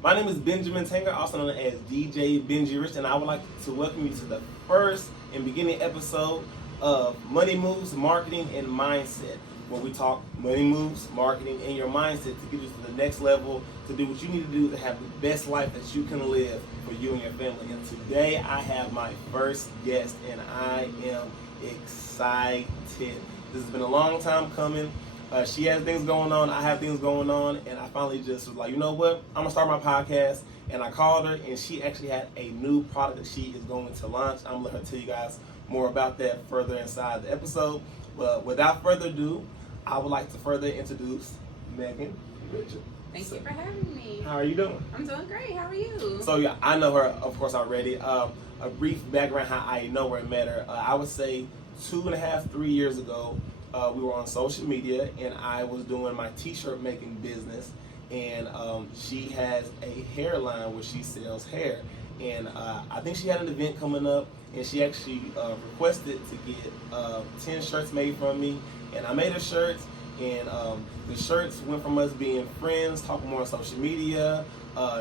My name is Benjamin Tanger, also known as DJ Benji Rich, and I would like to welcome you to the first and beginning episode of Money Moves, Marketing, and Mindset, where we talk money moves, marketing, and your mindset to get you to the next level, to do what you need to do to have the best life that you can live for you and your family. And today I have my first guest, and I am excited. This has been a long time coming. She has things going on, I have things going on, and I finally just was like, you know what, I'm gonna start my podcast. And I called her, and she actually had a new product that she is going to launch. I'm gonna let her tell you guys more about that further inside the episode. But without further ado, I would like to further introduce Meghan Richard. Thank you for having me. How are you doing? I'm doing great. How are you? So yeah, I know her, of course, already. A brief background how I know her and met her. I would say 2.5, 3 years ago, we were on social media, and I was doing my t-shirt making business, and she has a hairline where she sells hair, and I think she had an event coming up, and she actually requested to get 10 shirts made from me, and I made her shirts, and the shirts went from us being friends, talking more on social media.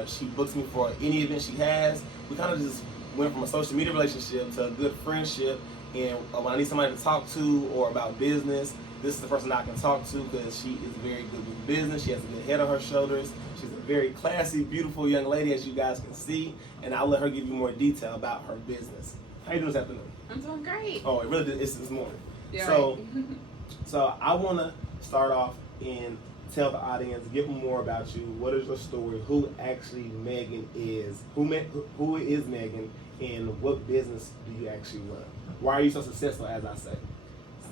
She books me for any event she has. We kind of just went from a social media relationship to a good friendship. And when I need somebody to talk to or about business, this is the person I can talk to because she is very good with business. She has a good head on her shoulders. She's a very classy, beautiful young lady, as you guys can see. And I'll let her give you more detail about her business. How you doing this afternoon? I'm doing great. Oh, it really did. It's this morning. Yeah, so, right. so I want to start off and tell the audience, give them more about you. What is your story? Who actually Meghan is? Who is Meghan? And what business do you actually run? Why are you so successful, as I say?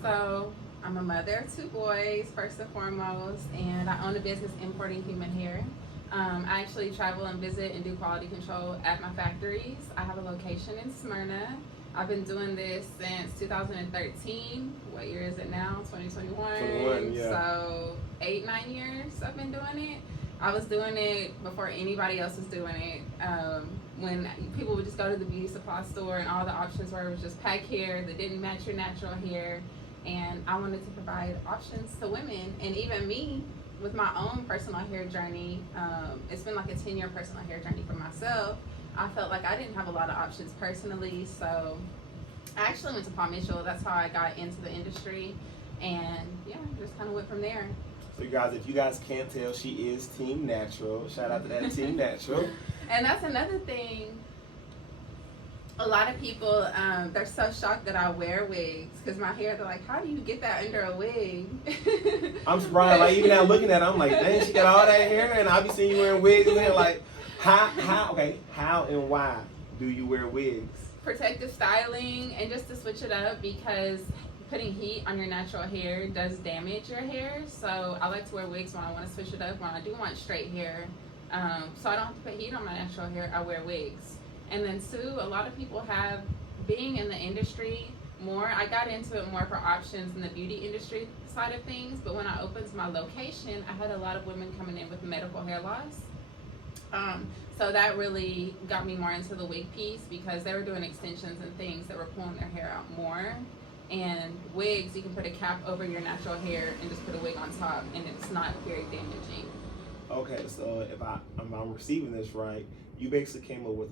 So, I'm a mother of 2 boys, first and foremost, and I own a business importing human hair. I actually travel and visit and do quality control at my factories. I have a location in Smyrna. I've been doing this since 2013. What year is it now? 2021. 21, yeah. So 8-9 years I've been doing it. I was doing it before anybody else was doing it. When people would just go to the beauty supply store and all the options were, it was just pack hair that didn't match your natural hair. And I wanted to provide options to women, and even me with my own personal hair journey. It's been like a 10-year personal hair journey for myself. I felt like I didn't have a lot of options personally, so I actually went to Paul Mitchell. That's how I got into the industry, and yeah, just kind of went from there. So you guys, if you guys can't tell, she is Team Natural. Shout out to that Team Natural. And that's another thing. A lot of people, they're so shocked that I wear wigs because my hair, they're like, how do you get that under a wig? I'm surprised. Like, even now looking at it, I'm like, dang, she got all that hair, and I be seeing you wearing wigs and hair. Like, how and why do you wear wigs? Protective styling, and just to switch it up, because putting heat on your natural hair does damage your hair. So I like to wear wigs when I want to switch it up, when I do want straight hair. So I don't have to put heat on my natural hair, I wear wigs. And then 2, a lot of people have, being in the industry more, I got into it more for options in the beauty industry side of things, but when I opened my location, I had a lot of women coming in with medical hair loss. So that really got me more into the wig piece, because they were doing extensions and things that were pulling their hair out more. And wigs, you can put a cap over your natural hair and just put a wig on top, and it's not very damaging. Okay, so if I'm receiving this right, you basically came up with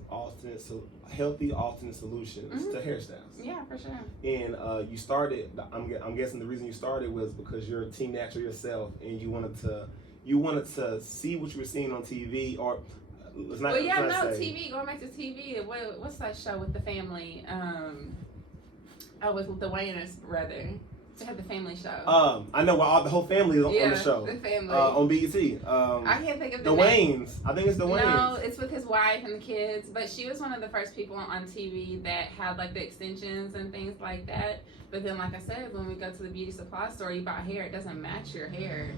healthy alternate solutions to hairstyles. Yeah, for sure. And you started. I'm guessing the reason you started was because you're a Team Natural yourself, and you wanted to see what you were seeing on TV, or let's not. Well, yeah, no, say. TV. Going back to TV, what's that show with the family? With the Wayans brother. They had the family show. I know the whole family is on the show. The family. On BET. I can't think of the name. Wayans. I think it's the Wayans. No, it's with his wife and the kids. But she was one of the first people on TV that had like the extensions and things like that. But then, like I said, when we go to the beauty supply store, you buy hair, it doesn't match your hair.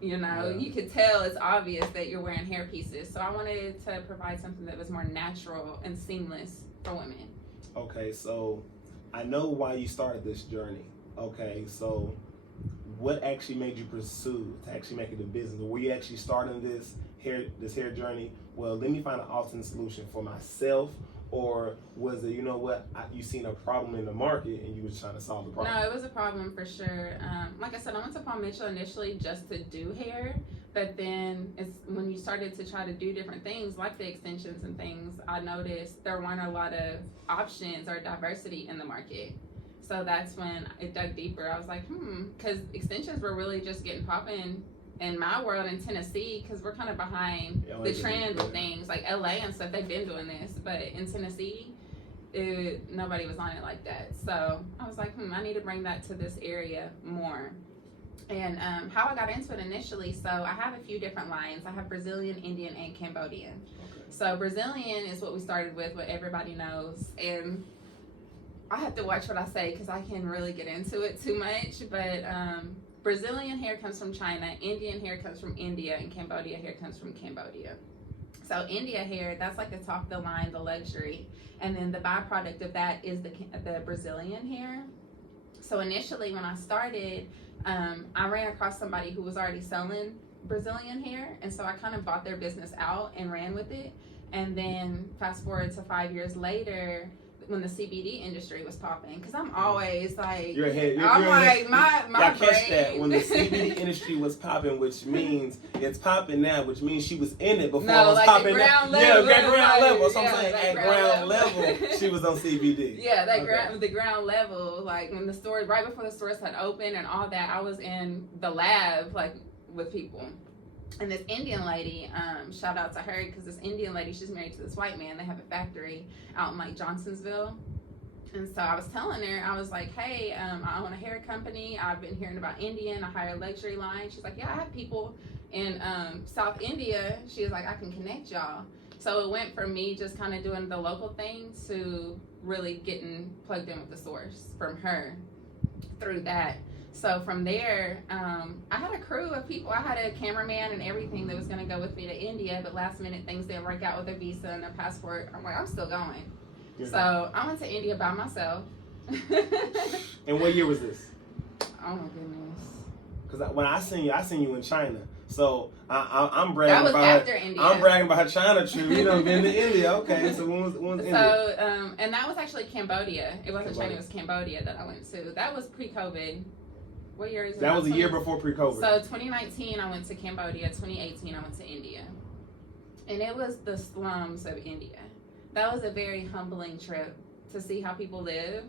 You know, Yeah. You could tell it's obvious that you're wearing hair pieces. So I wanted to provide something that was more natural and seamless for women. Okay, so I know why you started this journey. Okay, so what actually made you pursue to actually make it a business? Were you actually starting this hair journey? Well, let me find an alternate solution for myself, or was it, you know what, you seen a problem in the market and you was trying to solve the problem? No, it was a problem for sure. Like I said, I went to Paul Mitchell initially just to do hair, But then it's when you started to try to do different things like the extensions and things, I noticed there weren't a lot of options or diversity in the market. So that's when it dug deeper. I was like, because extensions were really just getting popping in my world in Tennessee, because we're kind of behind the trend with things like LA and stuff. They've been doing this, but in Tennessee, nobody was on it like that. So I was like, I need to bring that to this area more. And how I got into it initially, so I have a few different lines. I have Brazilian, Indian, and Cambodian. Okay. So Brazilian is what we started with, what everybody knows. And I have to watch what I say because I can really get into it too much. But Brazilian hair comes from China, Indian hair comes from India, and Cambodia hair comes from Cambodia. So India hair, that's like the top of the line, the luxury. And then the byproduct of that is the Brazilian hair. So initially when I started, I ran across somebody who was already selling Brazilian hair. And so I kind of bought their business out and ran with it. And then fast forward to 5 years later, when the CBD industry was popping, because I'm always like, my y'all brain. Catch that when the CBD industry was popping, which means it's popping now, which means she was in it before it was like popping. Ground level, yeah, ground level. So I'm yeah, saying at ground level, she was on CBD. Yeah, the ground level, like when the stores, right before the stores had opened and all that, I was in the lab like with people. And this Indian lady, shout out to her, because this Indian lady, she's married to this white man. They have a factory out in like Johnsonsville. And so I was telling her, I was like, hey, I own a hair company. I've been hearing about Indian. I hire a luxury line. She's like, yeah, I have people in South India. She was like, I can connect y'all. So it went from me just kind of doing the local thing to really getting plugged in with the source from her through that. So from there, I had a crew of people. I had a cameraman and everything that was going to go with me to India, but last minute things didn't work out with their visa and their passport. I'm like, I'm still going. Yeah. So I went to India by myself. And what year was this? Oh my goodness. Because when I seen you in China. So I'm bragging that was about after India. I'm bragging about her China trip. You done been to India. Okay, so when was India? So, and that was actually Cambodia. It wasn't China, it was Cambodia that I went to. That was pre-COVID. What year is it? That was a year before pre-COVID. So 2019, I went to Cambodia. 2018, I went to India. And it was the slums of India. That was a very humbling trip to see how people live,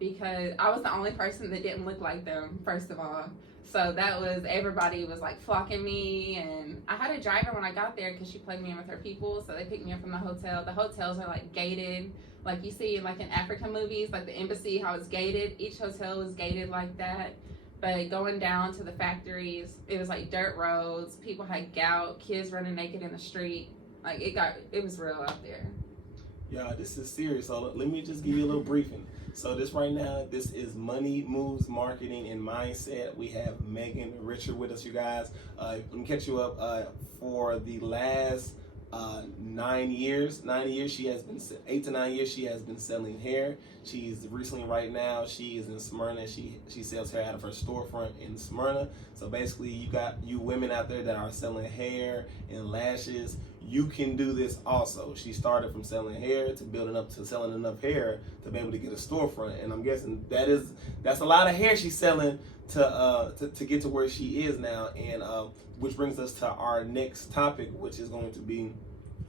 because I was the only person that didn't look like them, first of all. So that was, everybody was like flocking me. And I had a driver when I got there because she plugged me in with her people. So they picked me up from the hotel. The hotels are like gated, like you see like in African movies, like the embassy, how it's gated. Each hotel was gated like that. But going down to the factories, it was like dirt roads. People had gout, kids running naked in the street. Like it was real out there. Yeah, this is serious. So let me just give you a little briefing. So this right now, this is Money Moves Marketing and Mindset. We have Meghan Richard with us, you guys. Let me catch you up. For the last 9 years, she has been 8 to 9 years. She has been selling hair. She's recently, right now, she is in Smyrna. She sells hair out of her storefront in Smyrna. So basically, you got you women out there that are selling hair and lashes. You can do this also. She started from selling hair to building up to selling enough hair to be able to get a storefront. And I'm guessing that's a lot of hair she's selling to get to where she is now. And which brings us to our next topic, which is going to be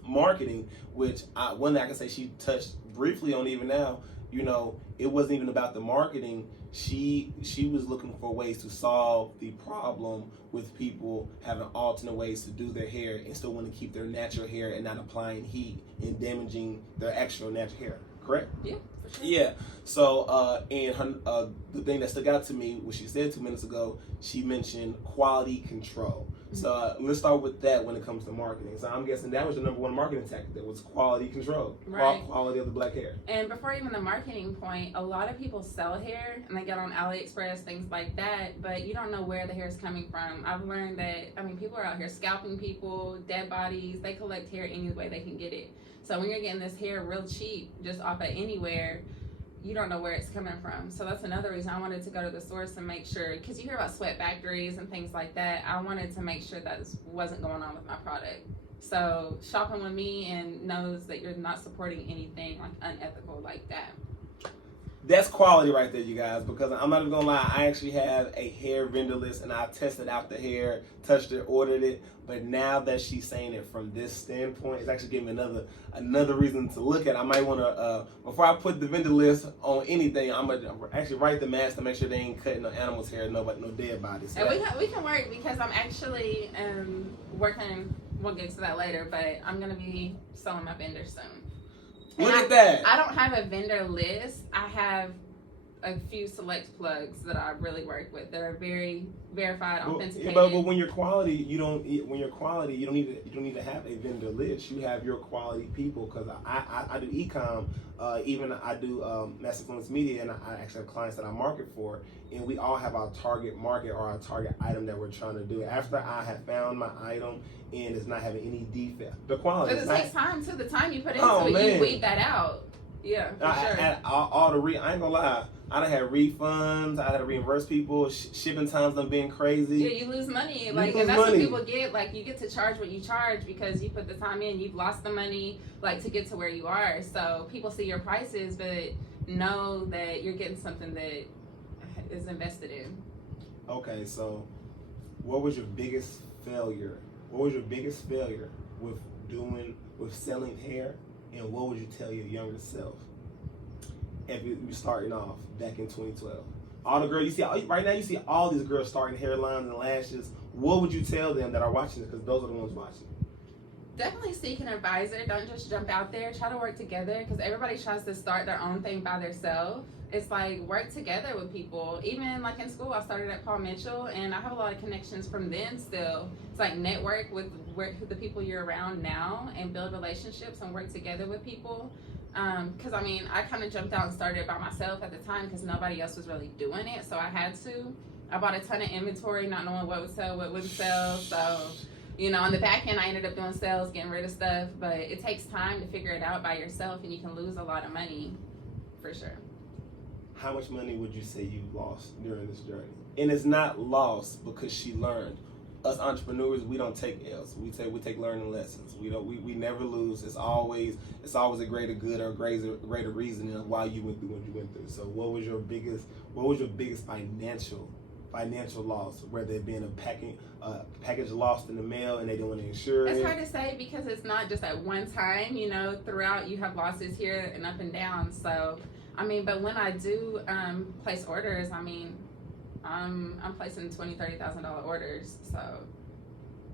marketing, which one thing I can say she touched briefly on even now. You know, it wasn't even about the marketing. She was looking for ways to solve the problem with people having alternate ways to do their hair and still want to keep their natural hair and not applying heat and damaging their actual natural hair. Correct? Yeah, for sure. Yeah. So, and her, the thing that stuck out to me, what she said 2 minutes ago, she mentioned quality control. So let's start with that when it comes to marketing. So I'm guessing that was the number one marketing tactic. That was quality control, right? Quality of the black hair. And before even the marketing point, a lot of people sell hair and they get on AliExpress, things like that, but you don't know where the hair is coming from. I've learned that, people are out here scalping people, dead bodies. They collect hair any way they can get it. So when you're getting this hair real cheap, just off of anywhere, you don't know where it's coming from. So that's another reason I wanted to go to the source and make sure, because you hear about sweat factories and things like that. I wanted to make sure that wasn't going on with my product. So shopping with me and knows that you're not supporting anything like unethical like that. That's quality right there, you guys, because I'm not even gonna lie, I actually have a hair vendor list and I tested out the hair, touched it, ordered it, but now that she's saying it from this standpoint, it's actually giving me another reason to look at. I might wanna, before I put the vendor list on anything, I'm gonna actually write the mask to make sure they ain't cutting no animals' hair, no dead bodies. So and we can work, because I'm actually working, we'll get to that later, but I'm gonna be selling my vendor soon. Look at that. I don't have a vendor list. I have a few select plugs that I really work with that are very verified, authenticated. But when you're quality, you don't need to have a vendor list. You have your quality people, because I do e-com, even I do mass influence media, and I actually have clients that I market for, and we all have our target market or our target item that we're trying to do. After I have found my item and it's not having any defect, the quality. Because it takes time too. The time you put into it, you weed that out. Yeah, for sure. I ain't gonna lie. I done had refunds. I had to reimburse people. Shipping times done been crazy. Yeah, you lose money. And that's what people get. Like, you get to charge what you charge because you put the time in. You've lost the money, to get to where you are. So people see your prices, but know that you're getting something that is invested in. Okay, so what was your biggest failure? What was your biggest failure with selling hair? And what would you tell your younger self if you were starting off back in 2012? All the girls you see right now, you see all these girls starting hairlines and lashes. What would you tell them that are watching this? Because those are the ones watching. Definitely seek an advisor. Don't just jump out there. Try to work together, because everybody tries to start their own thing by themselves. It's work together with people. Even in school, I started at Paul Mitchell, and I have a lot of connections from then still. It's network with the people you're around now and build relationships and work together with people. Because I kind of jumped out and started by myself at the time because nobody else was really doing it, so I had to. I bought a ton of inventory, not knowing what would sell, what wouldn't sell. So, on the back end, I ended up doing sales, getting rid of stuff. But it takes time to figure it out by yourself, and you can lose a lot of money, for sure. How much money would you say you lost during this journey? And it's not lost because she learned. Us entrepreneurs, we don't take L's. We take learning lessons. We never lose. It's always a greater good or greater reason of why you went through what you went through. So what was your biggest financial loss, whether it being a package lost in the mail and they don't want to insure it? It's hard to say because it's not just at one time. Throughout you have losses here and up and down. So but when I do place orders, I'm placing $20,000-$30,000 orders. So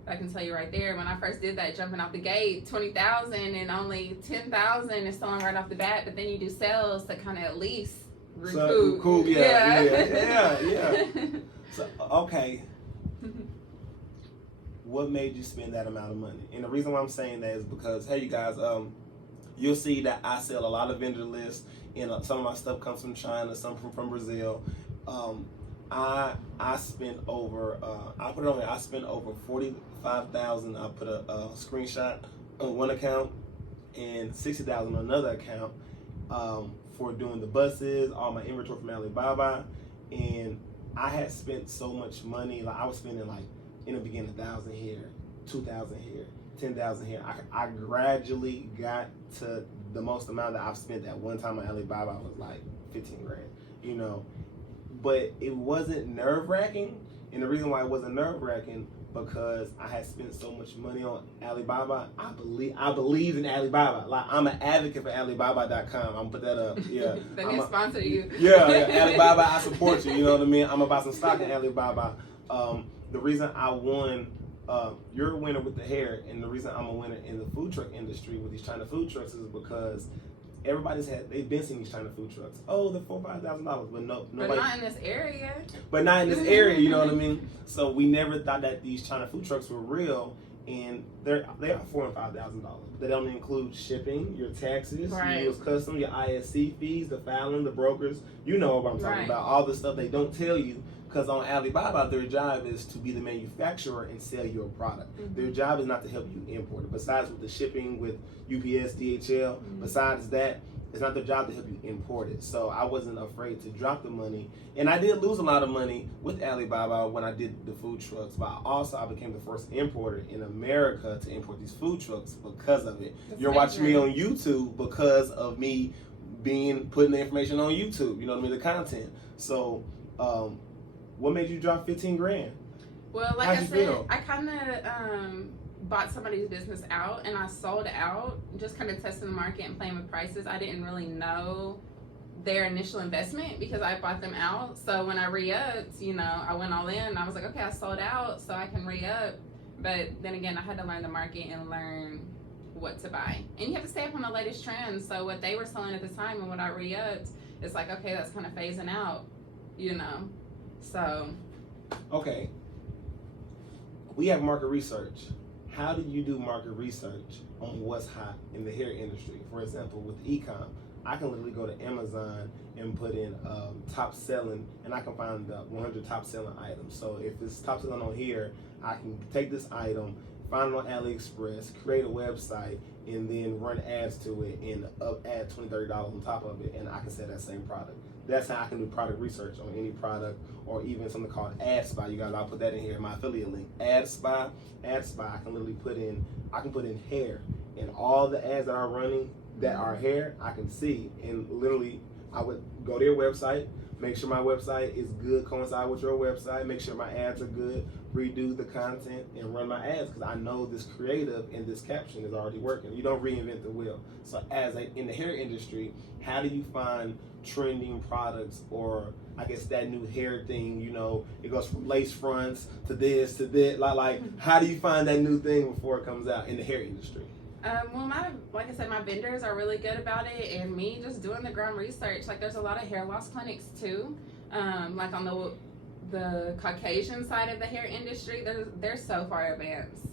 I can tell you right there, when I first did that, jumping out the gate, $20,000 and only $10,000 is selling right off the bat. But then you do sales to kind of at least recoup. So, yeah. So okay, what made you spend that amount of money? And the reason why I'm saying that is because, hey, you guys, you'll see that I sell a lot of vendor lists, and some of my stuff comes from China, some from Brazil. I spent over. I put it on there. I spent over $45,000. I put a screenshot on one account and $60,000 on another account for doing the buses, all my inventory from Alibaba, and I had spent so much money. I was spending in the beginning 1,000 here, 2,000 here, 10,000 here. I gradually got to the most amount that I've spent at one time on Alibaba was 15 grand, But it wasn't nerve-wracking, and the reason why it wasn't nerve-wracking because I had spent so much money on Alibaba. I believe in Alibaba. I'm an advocate for Alibaba.com. I'm gonna put that up. Yeah. They can sponsor you. Yeah, Alibaba, I support you. You know what I mean? I'm about some stock in Alibaba. The reason I won, you're a winner with the hair, and the reason I'm a winner in the food truck industry with these China food trucks is because they've been seeing these China food trucks. Oh, they're $4,000-$5,000, but nobody. But not in this area. But not in this area, you know what I mean? So we never thought that these China food trucks were real, and they are $4,000 and $5,000. They don't include shipping, your taxes, right, your US customs, your ISC fees, the filing, the brokers. You know what I'm talking right about. All the stuff they don't tell you. Because on Alibaba, their job is to be the manufacturer and sell your product. Mm-hmm. Their job is not to help you import it. Besides with the shipping with UPS, DHL, mm-hmm, besides that, it's not their job to help you import it. So I wasn't afraid to drop the money. And I did lose a lot of money with Alibaba when I did the food trucks. But I became the first importer in America to import these food trucks because of it. You're watching me on YouTube because of me putting the information on YouTube. You know what I mean? The content. So, what made you drop 15 grand? Well, like How'd I you said, feel? I kind of bought somebody's business out and I sold out, just kind of testing the market and playing with prices. I didn't really know their initial investment because I bought them out. So when I re-upped, I went all in and I was like, okay, I sold out so I can re-up. But then again, I had to learn the market and learn what to buy. And you have to stay up on the latest trends. So what they were selling at the time and when I re-upped, it's like, okay, that's kind of phasing out, So. Okay. We have market research. How do you do market research on what's hot in the hair industry? For example, with e-com, I can literally go to Amazon and put in top selling, and I can find the 100 top selling items. So if it's top selling on here, I can take this item, find it on AliExpress, create a website, and then run ads to it and add $20, $30 on top of it, and I can sell that same product. That's how I can do product research on any product, or even something called Ad Spy. You guys, I'll put that in here in my affiliate link. Ad Spy, I can literally put in hair, and all the ads that are running that are hair, I can see, and literally I would go to your website, make sure my website is good, coincide with your website, make sure my ads are good, redo the content, and run my ads because I know this creative and this caption is already working. You don't reinvent the wheel. So in the hair industry, how do you find trending products, or I guess that new hair thing, it goes from lace fronts to this to that, like how do you find that new thing before it comes out in the hair industry? Well, like I said, my vendors are really good about it, and me just doing the ground research. Like, there's a lot of hair loss clinics too. Like on the Caucasian side of the hair industry, they're so far advanced,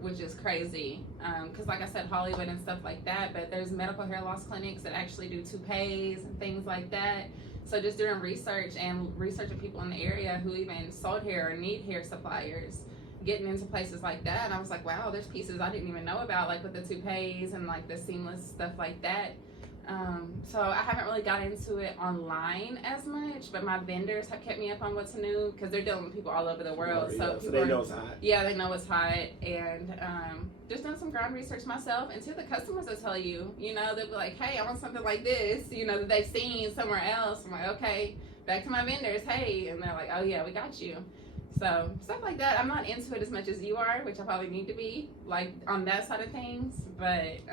which is crazy. Because like I said, Hollywood and stuff like that, but there's medical hair loss clinics that actually do toupees and things like that. So just doing research and researching people in the area who even sold hair or need hair suppliers, getting into places like that, and I was like, wow, there's pieces I didn't even know about, like with the toupees and like the seamless stuff like that. So I haven't really got into it online as much, but my vendors have kept me up on what's new because they're dealing with people all over the world. So they know it's hot. Yeah, they know it's hot, and just doing some ground research myself. And to the customers will tell you, they'll be like, hey, I want something like this, that they've seen somewhere else. I'm like, okay, back to my vendors, hey, and they're like, oh yeah, we got you. So stuff like that. I'm not into it as much as you are, which I probably need to be, like on that side of things. But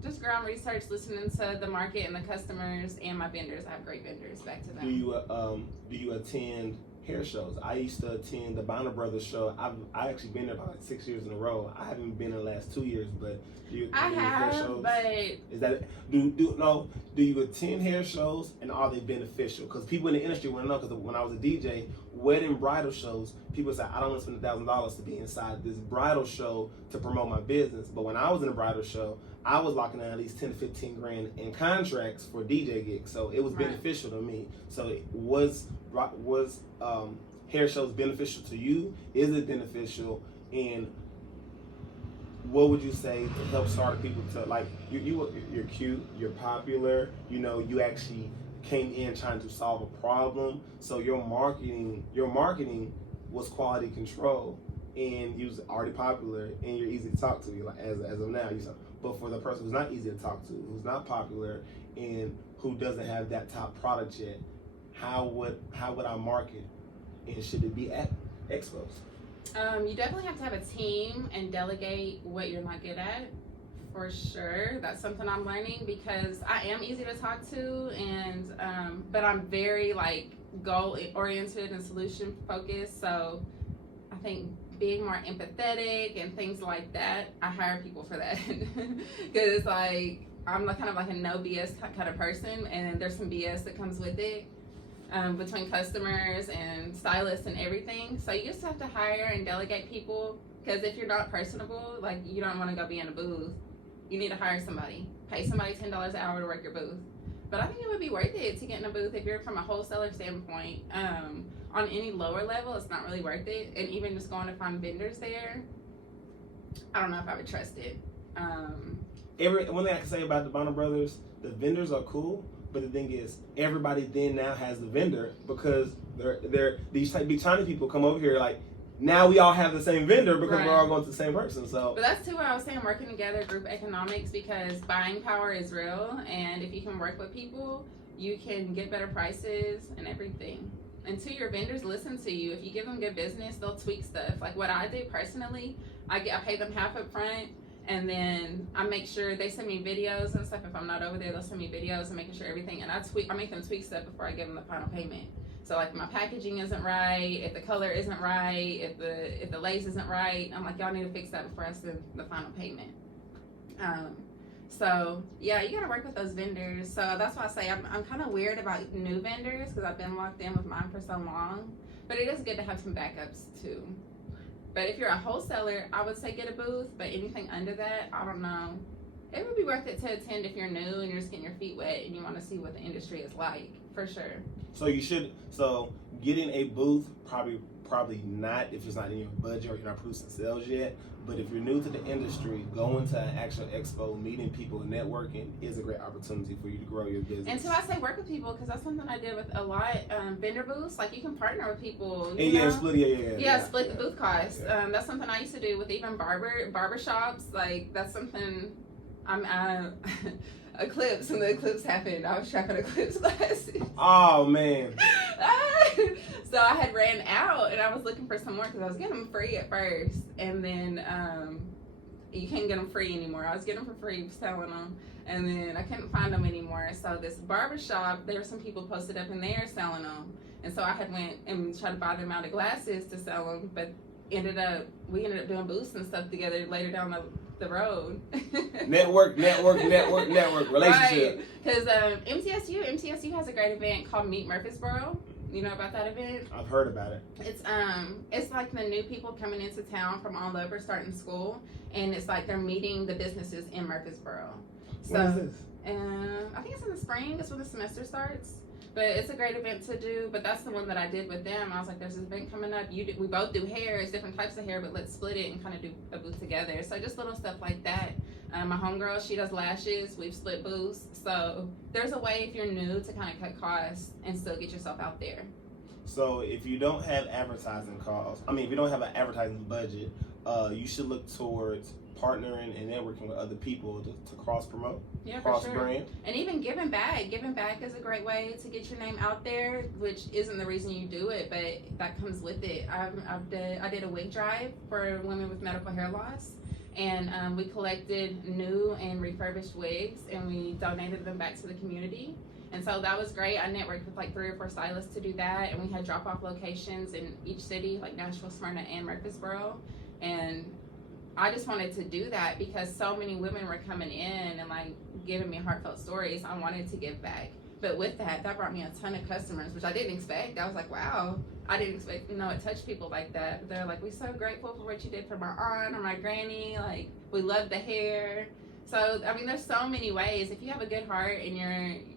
just ground research, listening to the market and the customers and my vendors. I have great vendors. Back to them. Do you attend hair shows? I used to attend the Bonner Brothers show. I actually been there about like 6 years in a row. I haven't been in the last 2 years, but do you attend hair shows? But is that do you attend hair shows, and are they beneficial? Because people in the industry want to know. Because when I was a DJ, wedding bridal shows, people say I don't want to spend $1,000 to be inside this bridal show to promote my business. But when I was in a bridal show, I was locking down at least 10 to 15 grand in contracts for DJ gigs, so it was beneficial to me. So was hair shows beneficial to you? Is it beneficial? And what would you say to help start people to, like, you're cute, you're popular, you actually came in trying to solve a problem, so your marketing was quality control, and you was already popular, and you're easy to talk to, like as of now. But for the person who's not easy to talk to, who's not popular, and who doesn't have that top product yet, how would I market, and should it be at expos? You definitely have to have a team and delegate what you're not good at, for sure. That's something I'm learning because I am easy to talk to, and but I'm very like goal oriented and solution focused. So I think being more empathetic and things like that, I hire people for that because like I'm kind of like a no BS kind of person, and there's some BS that comes with it. Between customers and stylists and everything. So you just have to hire and delegate people, because if you're not personable, like, you don't want to go be in a booth. You need to hire somebody. Pay somebody $10 an hour to work your booth. But I think it would be worth it to get in a booth if you're from a wholesaler standpoint. On any lower level, it's not really worth it. And even just going to find vendors there, I don't know if I would trust it. One thing I can say about the Bonner Brothers, the vendors are cool. But the thing is, everybody then now has the vendor, because these big China people come over here like, now we all have the same vendor because Right. we're all going to the same person. So, But that's too what I was saying, working together, group economics, because buying power is real, and if you can work with people, you can get better prices and everything. And two, your vendors listen to you. If you give them good business, they'll tweak stuff. Like what I do personally, I pay them half up front, and then I make sure they send me videos and stuff. If I'm not over there, they'll send me videos and making sure everything, and I make them tweak stuff before I give them the final payment. So like my packaging isn't right, if the color isn't right, if the lace isn't right, I'm like, y'all need to fix that before I send the final payment. So yeah, you gotta work with those vendors. So that's why I say I'm kind of weird about new vendors because I've been locked in with mine for so long. But it is good to have some backups too. But if you're a wholesaler, I would say get a booth. But anything under that, I don't know. It would be worth it to attend if you're new and you're just getting your feet wet and you want to see what the industry is like, for sure. so you should. So getting a booth, probably not if it's not in your budget or you're not producing sales yet. But if you're new to the industry, going to an actual expo, meeting people, and networking is a great opportunity for you to grow your business. And so I say work with people because that's something I did with a lot. Vendor booths, like you can partner with people. And You know? split The booth costs. That's something I used to do with even barbershops. Like that's something Eclipse, when the eclipse happened, I was trapping Eclipse glasses. Oh man. So I had ran out and I was looking for some more because I was getting them free at first, and then you can't get them free anymore. I was getting them for free, selling them, and then I couldn't find them anymore. So this barbershop, there were some people posted up in there selling them, and so I had went and tried to buy them out of glasses to sell them, but we ended up doing booths and stuff together later down the road. network relationship. Right, because MTSU has a great event called Meet Murfreesboro. You know about that event? I've heard about it. It's like the new people coming into town from all over starting school, and it's like they're meeting the businesses in Murfreesboro. So, When is this? I think it's in the spring. It's when the semester starts. But it's a great event to do. But that's the one that I did with them. I was like, there's this event coming up. We both do hair. It's different types of hair, but let's split it and kind of do a booth together. So just little stuff like that. My homegirl, she does lashes. We've split booths. So there's a way if you're new to kind of cut costs and still get yourself out there. So if you don't have advertising costs, if you don't have an advertising budget, you should look towards partnering and networking with other people to cross promote, cross brand. And even giving back. Giving back is a great way to get your name out there, which isn't the reason you do it, but that comes with it. I did a wig drive for women with medical hair loss, and we collected new and refurbished wigs and we donated them back to the community. And so that was great. I networked with like 3 or 4 stylists to do that, and we had drop-off locations in each city, like Nashville, Smyrna, and Murfreesboro. And I just wanted to do that because so many women were coming in and like giving me heartfelt stories. I wanted to give back. But with that brought me a ton of customers, which I didn't expect. I was like, wow, I didn't expect, it touched people like that. But they're like, we're so grateful for what you did for my aunt or my granny. Like, we love the hair. So, there's so many ways. If you have a good heart and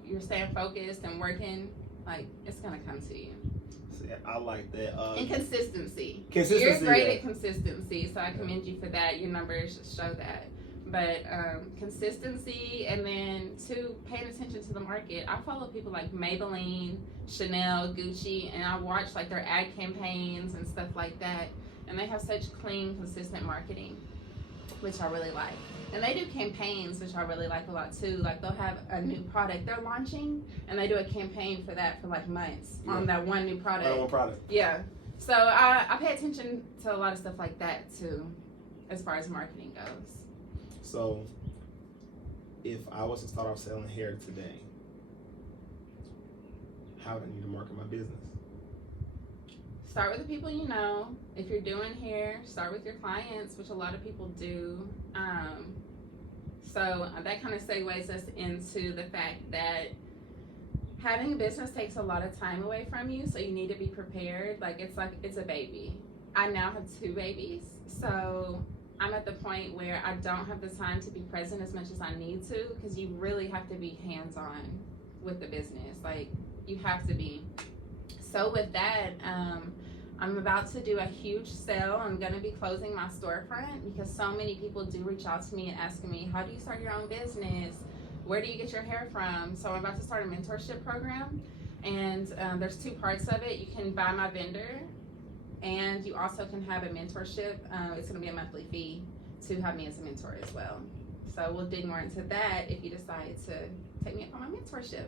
you're staying focused and working, like, it's going to come to you. I like that. And consistency. Consistency. You're great at consistency, so I commend you for that. Your numbers show that. But consistency, and then 2, paying attention to the market. I follow people like Maybelline, Chanel, Gucci, and I watch like their ad campaigns and stuff like that. And they have such clean, consistent marketing, which I really like. And they do campaigns, which I really like a lot too. Like they'll have a new product they're launching, and they do a campaign for that for like months on that one new product. One product. Yeah. So I pay attention to a lot of stuff like that too, as far as marketing goes. So if I was to start off selling hair today, how would I need to market my business? Start with the people you know. If you're doing hair, start with your clients, which a lot of people do. So that kind of segues us into the fact that having a business takes a lot of time away from you, so you need to be prepared. Like it's a baby. I now have 2 babies, so I'm at the point where I don't have the time to be present as much as I need to, because you really have to be hands-on with the business. Like you have to be. So with that, I'm about to do a huge sale. I'm going to be closing my storefront because so many people do reach out to me and asking me, how do you start your own business? Where do you get your hair from? So I'm about to start a mentorship program, and there's 2 parts of it. You can buy my vendor And you also can have a mentorship. It's going to be a monthly fee to have me as a mentor as well. So we'll dig more into that if you decide to take me up on my mentorship.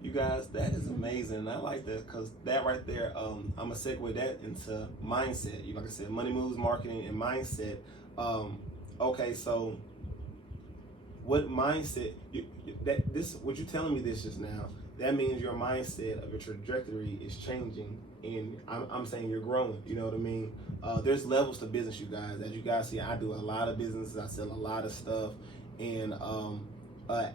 You guys, that is amazing. I like that because that right there, I'm gonna segue that into mindset. Like I said, money moves, marketing, and mindset. Okay, so what mindset? What you're telling me this just now? That means your mindset of your trajectory is changing, and I'm saying you're growing. You know what I mean? There's levels to business, you guys. As you guys see, I do a lot of businesses. I sell a lot of stuff, and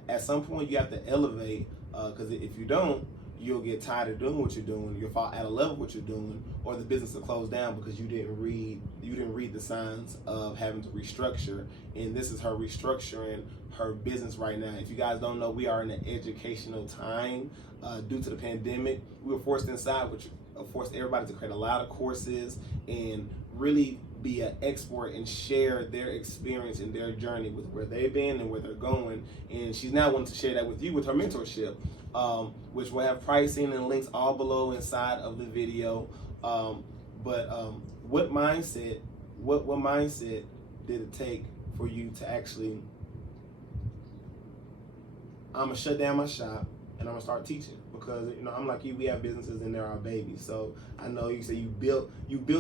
at some point you have to elevate. Because if you don't, you'll get tired of doing what you're doing. You'll fall out of love with what you're doing, or the business will close down because you didn't read the signs of having to restructure. And this is her restructuring her business right now. If you guys don't know, we are in an educational time due to the pandemic. We were forced inside, which forced everybody to create a lot of courses and really be an expert and share their experience and their journey with where they've been and where they're going. And she's now wanting to share that with you with her mentorship, which will have pricing and links all below inside of the video. What mindset did it take for you to actually, I'm gonna shut down my shop and I'm gonna start teaching? Because I'm like you, we have businesses and they're our babies. So I know you say you built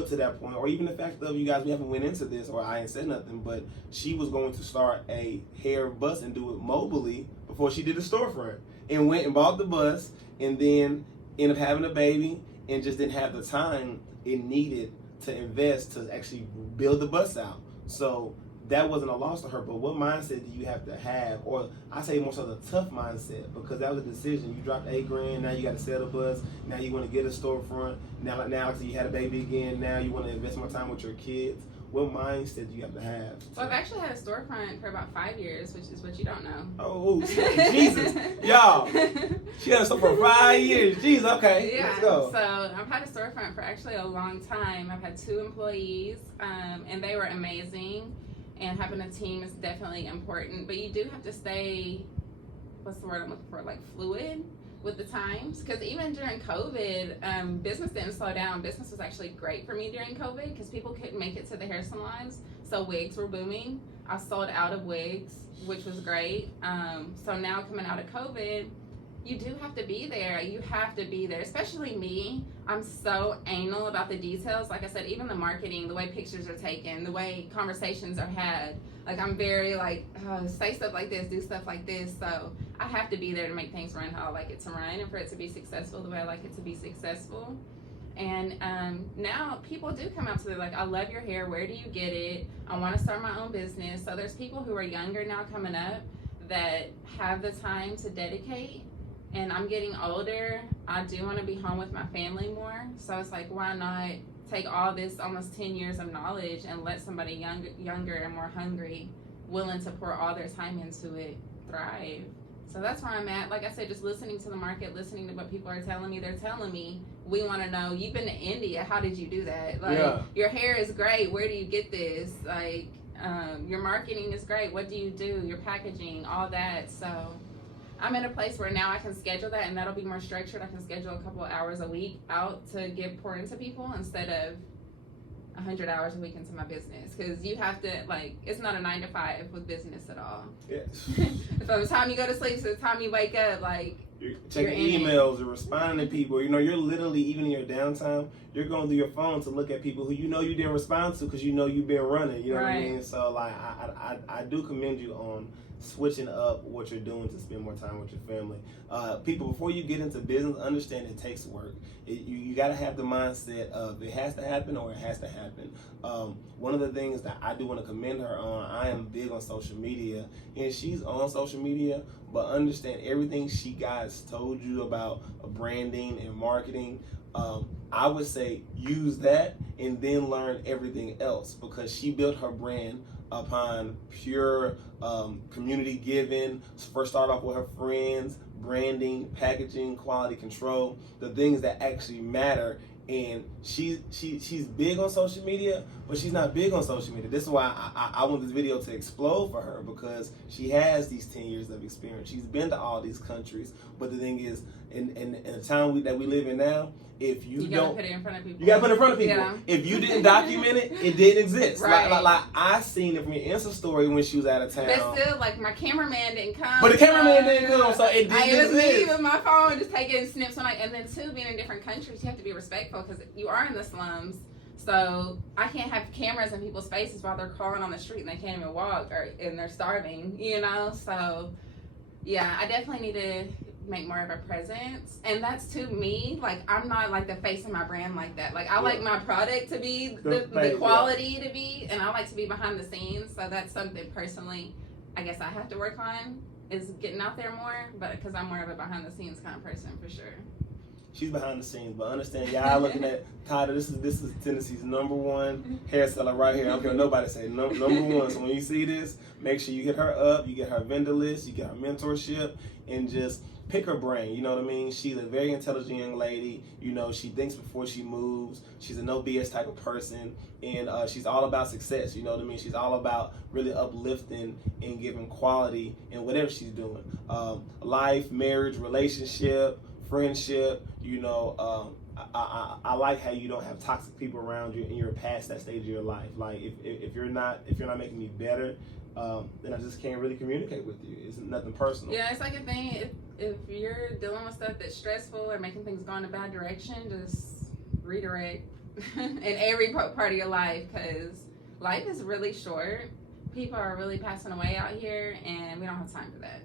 to that point, or even the fact of you guys, we haven't went into this, or I ain't said nothing, but she was going to start a hair bus and do it mobily before she did a storefront, and went and bought the bus, and then ended up having a baby, and just didn't have the time it needed to invest to actually build the bus out. So that wasn't a loss to her, but what mindset do you have to have? Or I say more so the tough mindset, because that was a decision. You dropped $8,000, now you got to sell the bus, now you want to get a storefront, now like you had a baby again, now you want to invest more time with your kids. What mindset do you have to have? Well, I've actually had a storefront for about 5 years, which is what you don't know. Oh, Jesus. Y'all, she had a store for 5 years. Jeez, okay, Yeah, let's go. So I've had a storefront for actually a long time. I've had 2 employees, and they were amazing. And having a team is definitely important, but you do have to stay, what's the word I'm looking for, like fluid with the times. Because even during COVID, business didn't slow down. Business was actually great for me during COVID because people couldn't make it to the hair salons, so wigs were booming. I sold out of wigs, which was great. So now coming out of COVID, you do have to be there. You have to be there, especially me. I'm so anal about the details. Like I said, even the marketing, the way pictures are taken, the way conversations are had. Like I'm very like, oh, say stuff like this, do stuff like this. So I have to be there to make things run how I like it to run, and for it to be successful the way I like it to be successful. And now people do come up to me like, I love your hair. Where do you get it? I want to start my own business. So there's people who are younger now coming up that have the time to dedicate. And I'm getting older. I do want to be home with my family more. So it's like, why not take all this almost 10 years of knowledge and let somebody younger and more hungry, willing to pour all their time into it, thrive. So that's where I'm at. Like I said, just listening to the market, listening to what people are telling me. They're telling me, we want to know, you've been to India. How did you do that? Like, yeah. Your hair is great. Where do you get this? Like, your marketing is great. What do you do? Your packaging, all that. So I'm in a place where now I can schedule that, and that'll be more structured. I can schedule a couple of hours a week out to pour into people instead of 100 hours a week into my business. Because you have to, like, it's not a 9 to 5 with business at all. Yes. From the time you go to sleep to the time you wake up, like, you're checking emails or responding to people. You're literally, even in your downtime, you're going through your phone to look at people who you didn't respond to because you've been running. You know what I mean? So, like, I do commend you on switching up what you're doing to spend more time with your family. People, before you get into business, understand it takes work. You got to have the mindset of it has to happen or it has to happen. One of the things that I do want to commend her on, I am big on social media, and she's on social media, but understand everything she guys told you about branding and marketing. I would say use that and then learn everything else, because she built her brand upon pure community giving. First start off with her friends, branding, packaging, quality control, the things that actually matter And she's big on social media, but she's not big on social media. This is why I want this video to explode for her, because she has these 10 years of experience. She's been to all these countries. But the thing is, in the time that we live in now, if you gotta don't put it in front of people. You gotta put it in front of people. Yeah. If you didn't document it, it didn't exist. Right. Like I seen it from your Insta story when she was out of town. But still, like, my cameraman didn't come. But the cameraman didn't come, so it didn't It was exist. me with my phone just taking snips. And then too, being in different countries, you have to be respectful because you are in the slums. So I can't have cameras in people's faces while they're crawling on the street and they can't even walk, and they're starving, you know? So yeah, I definitely need to make more of a presence. And that's to me, like, I'm not like the face of my brand like that. Like, I like my product to be the quality to be, and I like to be behind the scenes. So that's something personally I guess I have to work on, is getting out there more, but because I'm more of a behind the scenes kind of person for sure. She's behind the scenes, but understand, y'all looking at Tyler. This is Tennessee's #1 hair seller right here. I don't care what nobody say. Number one. So when you see this, make sure you hit her up. You get her vendor list. You get her mentorship, and just pick her brain. You know what I mean? She's a very intelligent young lady. You know, she thinks before she moves. She's a no BS type of person, and she's all about success. You know what I mean? She's all about really uplifting and giving quality in whatever she's doing. Life, marriage, relationship, friendship. You know, I like how you don't have toxic people around you and you're past that stage of your life. Like, if you're not making me better, then I just can't really communicate with you. It's nothing personal. Yeah, it's like a thing. If you're dealing with stuff that's stressful or making things go in a bad direction, just redirect in every part of your life, because life is really short. People are really passing away out here, and we don't have time for that.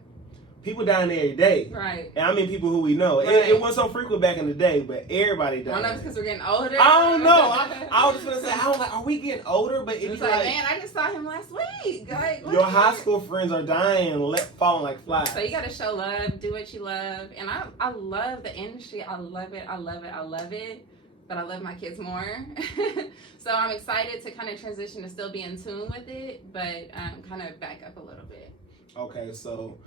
People dying every day. Right. And I mean people who we know. Right. It wasn't so frequent back in the day, but everybody died. I don't know if it's because we're getting older. I don't know. I was just going to say, I was like, are we getting older? But it's like, man, I just saw him last week. Like, your high school friends are dying, falling like flies. So you got to show love, do what you love. And I love the industry. I love it. I love it. I love it. But I love my kids more. So I'm excited to kind of transition to still be in tune with it, but kind of back up a little bit. Okay, so...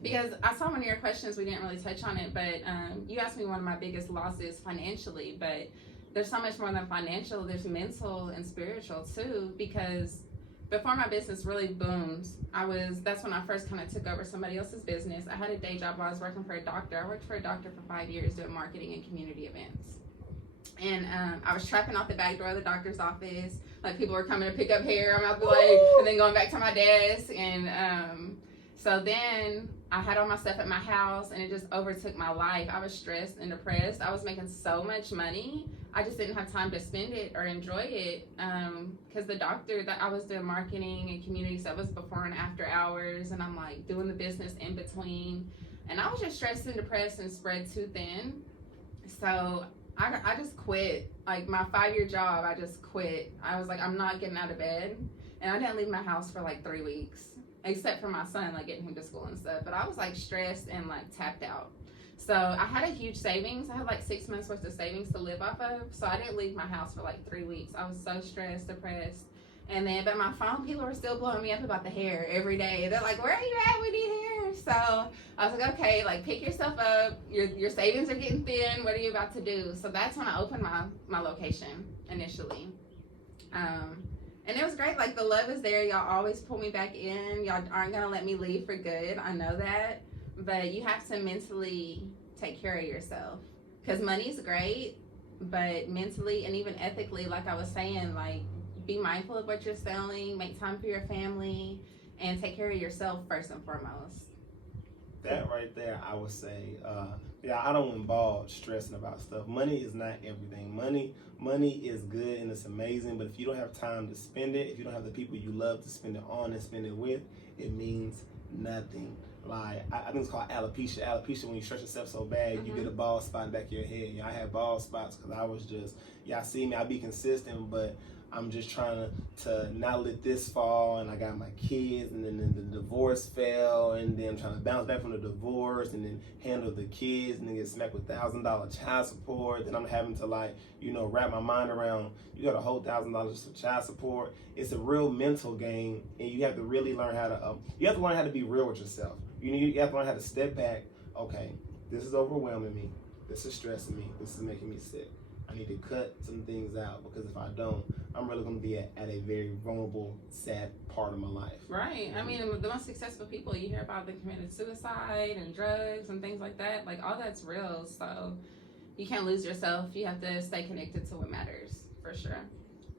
because I saw one of your questions, we didn't really touch on it, but you asked me one of my biggest losses financially, but there's so much more than financial. There's mental and spiritual too, because before my business really boomed, that's when I first kind of took over somebody else's business. I had a day job while I was working for a doctor. I worked for a doctor for 5 years doing marketing and community events. And I was trapping out the back door of the doctor's office. Like, people were coming to pick up hair. I'm out the way, and then going back to my desk. And so then I had all my stuff at my house, and it just overtook my life. I was stressed and depressed. I was making so much money. I just didn't have time to spend it or enjoy it, because the doctor that I was doing marketing and community stuff was before and after hours, and I'm like doing the business in between. And I was just stressed and depressed and spread too thin. So I just quit. Like, my 5-year job, I just quit. I was like, I'm not getting out of bed. And I didn't leave my house for like 3 weeks. Except for my son, like getting him to school and stuff. But I was like stressed and like tapped out. So I had a huge savings. I had like 6 months worth of savings to live off of. So I didn't leave my house for like 3 weeks. I was so stressed, depressed. And then, but my phone, people were still blowing me up about the hair every day. They're like, where are you at? We need hair. So I was like, okay, like, pick yourself up. Your savings are getting thin. What are you about to do? So that's when I opened my location initially. And it was great. Like, the love is there. Y'all always pull me back in. Y'all aren't going to let me leave for good. I know that. But you have to mentally take care of yourself. Because money's great, but mentally and even ethically, like I was saying, like, be mindful of what you're selling, make time for your family, and take care of yourself first and foremost. That right there, I would say, I don't involve stressing about stuff. Money is not everything. Money is good and it's amazing, but if you don't have time to spend it, if you don't have the people you love to spend it on and spend it with, it means nothing. Like, I think it's called alopecia. Alopecia, when you stretch yourself so bad, you get a bald spot in the back of your head. I had bald spots because I was just, y'all see me, I be consistent, but I'm just trying to not let this fall, and I got my kids, and then the divorce fell, and then I'm trying to bounce back from the divorce, and then handle the kids, and then get smacked with $1,000 child support. Then I'm having to, like, wrap my mind around, you got a whole $1,000 of child support. It's a real mental game, and you have to really learn how to be real with yourself. You have to learn how to step back. Okay, this is overwhelming me. This is stressing me. This is making me sick. I need to cut some things out, because if I don't, I'm really going to be at a very vulnerable, sad part of my life. Right. I mean, the most successful people you hear about, they committed suicide and drugs and things like that. Like, all that's real. So you can't lose yourself. You have to stay connected to what matters, for sure.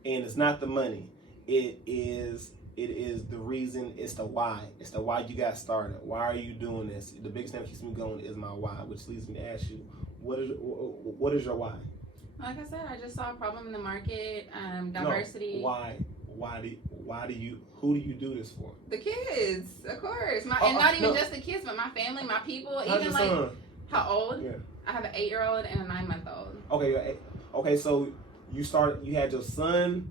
And it's not the money. It is the reason. It's the why. It's the why you got started. Why are you doing this? The biggest thing that keeps me going is my why, which leads me to ask you, what is your why? Like I said, I just saw a problem in the market. Diversity. No, who do you do this for? The kids, of course. And not even just the kids, but my family, my people. How's even your like son? how old? Yeah. I have an 8-year-old and a 9-month-old. Okay. So you had your son.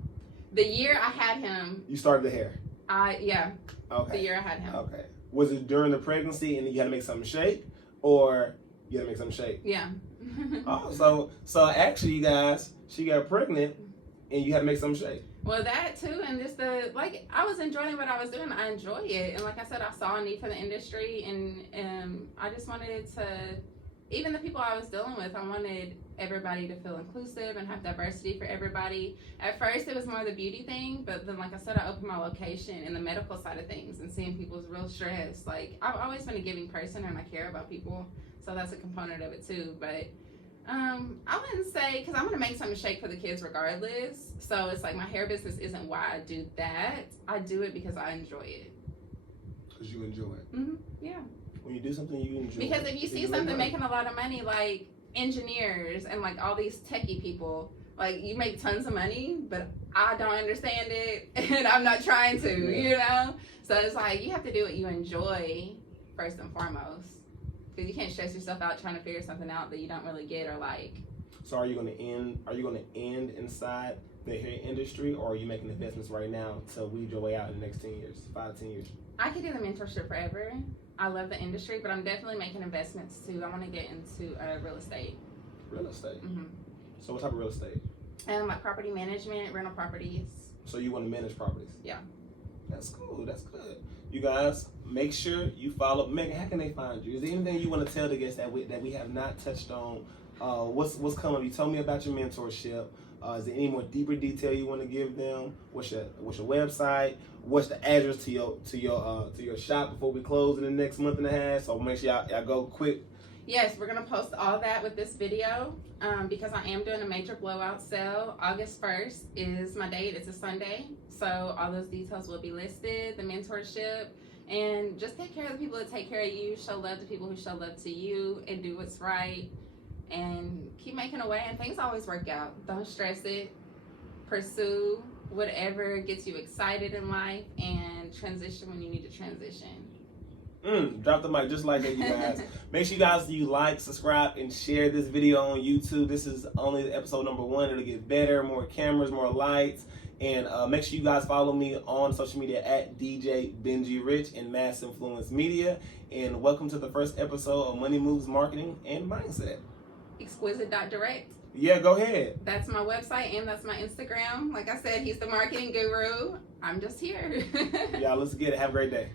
The year I had him, You started the hair. The year I had him. Okay. Was it during the pregnancy and you had to make something shake, or you had to make something shake? Yeah. Oh, so actually, you guys, she got pregnant and you had to make something shake. Well, that too, and just I was enjoying what I was doing. I enjoy it, and like I said, I saw a need for the industry, and I just wanted to, even the people I was dealing with, I wanted everybody to feel inclusive and have diversity for everybody. At first, it was more the beauty thing, but then, like I said, I opened my location in the medical side of things and seeing people's real stress. Like, I've always been a giving person, and I care about people, so that's a component of it too. But I wouldn't say, because I'm going to make something shake for the kids regardless. So it's like my hair business isn't why I do that. I do it because I enjoy it. Because you enjoy it. Mm-hmm. Yeah. When you do something you enjoy. Because if you see something making a lot of money, like engineers and like all these techie people, like you make tons of money, but I don't understand it and I'm not trying to, you know? So it's like you have to do what you enjoy first and foremost. Because you can't stress yourself out trying to figure something out that you don't really get or like. So are you going to end inside the hair industry, or are you making investments right now to weed your way out in the next 10 years, 5 to 10 years? I could do the mentorship forever. I love the industry, but I'm definitely making investments too. I want to get into real estate. Real estate? Mm-hmm. So what type of real estate? Like property management, rental properties. So you want to manage properties? Yeah. That's cool. That's good. You guys, make sure you follow Meghan. How can they find you? Is there anything you want to tell the guests that we have not touched on? What's coming? You told me about your mentorship. Is there any more deeper detail you want to give them? What's your website? What's the address to your shop before we close in the next month and a half? So make sure y'all go quick. Yes, we're gonna post all that with this video because I am doing a major blowout sale. August 1st is my date. It's a Sunday, so all those details will be listed. The mentorship, and just take care of the people that take care of you. Show love to people who show love to you, and do what's right. And keep making a way, and things always work out. Don't stress it. Pursue whatever gets you excited in life, and transition when you need to transition. Drop the mic just like that, you guys. Make sure you like, subscribe, and share this video on YouTube. This is only episode number 1. It'll get better, more cameras, more lights. And make sure you guys follow me on social media at DJ Benji Rich and Mass Influence Media. And welcome to the first episode of Money Moves Marketing and Mindset. Equisite.direct. Yeah, go ahead. That's my website and that's my Instagram. Like I said, he's the marketing guru. I'm just here. Y'all, let's get it. Have a great day.